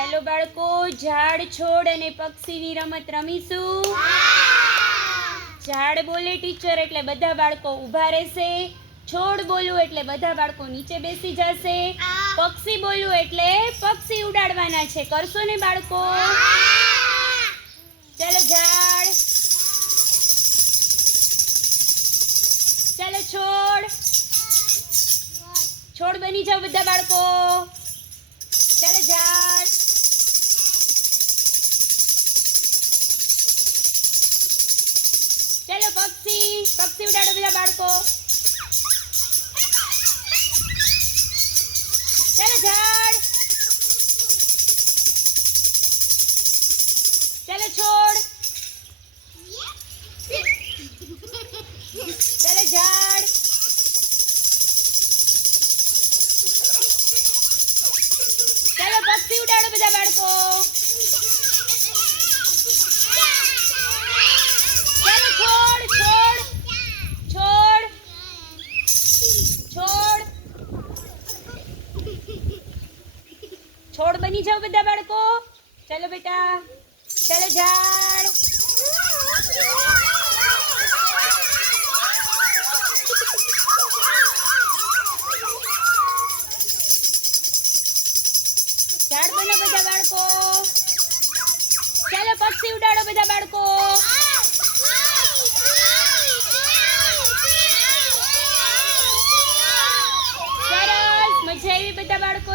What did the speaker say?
ચાલો બાળકો, ઝાડ છોડ અને પક્ષીની રમત રમીશું. ઝાડ બોલે ટીચર એટલે બધા બાળકો ઊભા રહેશે. છોડ બોલું એટલે બધા બાળકો નીચે બેસી જશે. પક્ષી બોલું એટલે પક્ષી ઉડાડવાના છે. કરશો ને બાળકો? ચાલો ઝાડ. ચાલો છોડ. છોડ બની જાઓ બધા બાળકો. ચાલો પક્ષી પક્ષી ઉડાડો બધા બાળકો ચાલો ઝાડ ચાલો છોડ ચાલો ઝાડ ચાલો પક્ષી ઉડાડો બધા બાળકો छोड़ बनी जाओ बेटा बड़ को। चलो बेटा, चलो झाड़। झाड़ बनो बेटा बड़ चलो पक्षी उड़ाड़ो बेटा मज़ा आई बेटा बड़ को